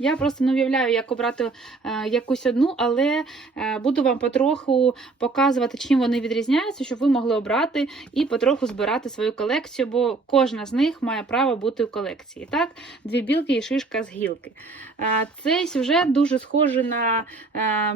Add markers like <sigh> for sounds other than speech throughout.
Я просто не уявляю, як обрати е, якусь одну, але е, буду вам потроху показувати, чим вони відрізняються, щоб ви могли обрати і потроху збирати свою колекцію, бо кожна з них має право бути у колекції. Так, дві білки і шишка з гілки. Е, Цей сюжет дуже схожий на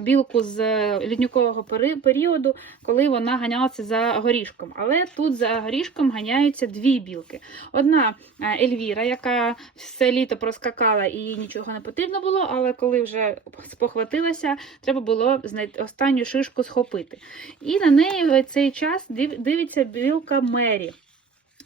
білку з лідникового пери- періоду, коли вона ганялася за горішком. Але тут за горішком ганяються дві білки. Одна Ельвіра, яка все літо проскакала і нічого не потрібно було, але коли вже спохватилася, треба було знайти останню шишку схопити. І на неї в цей час див- дивиться білка Мері.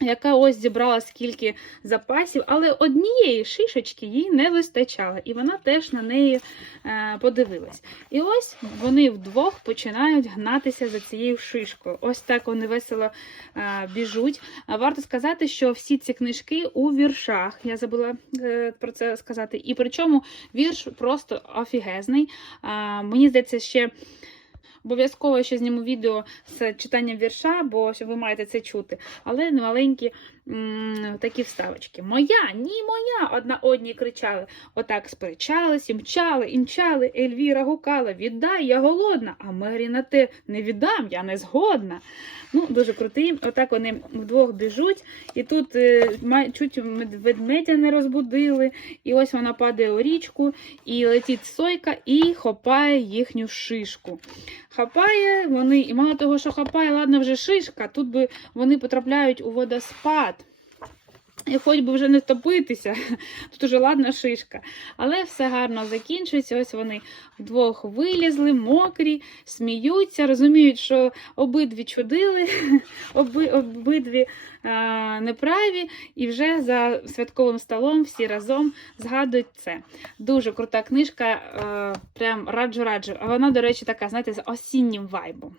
Яка ось зібрала скільки запасів, але однієї шишечки їй не вистачало, і вона теж на неї е, подивилась. І ось вони вдвох починають гнатися за цією шишкою. Ось так вони весело е, біжуть. Варто сказати, що всі ці книжки у віршах. Я забула е, про це сказати. І причому вірш просто офігезний. Мені здається, ще. Обов'язково ще зніму відео з читанням вірша, бо ви маєте це чути. Але маленькі такі вставочки. Моя, ні, моя! Одна одній кричали. Отак сперечались, і мчали, і мчали. Ельвіра гукала: Віддай, я голодна, а Мері на те не віддам, я не згодна. Ну, дуже крутий. Отак вони вдвох біжуть, і тут е, чуть мед- ведмедя не розбудили. І ось вона падає у річку, і летить сойка і хопає їхню шишку. Хапає вони, і мало того, що хапає, ладно, вже шишка, тут би вони потрапляють у водоспад. І хоч би вже не втопитися, <laughs> тут уже ладна шишка. Але все гарно закінчується. Ось вони вдвох вилізли, мокрі, сміються, розуміють, що обидві чудили, <laughs> оби, обидві неправі, і вже за святковим столом всі разом згадують це. Дуже крута книжка, а, прям раджу-раджу. А вона, до речі, така, знаєте, з осіннім вайбом.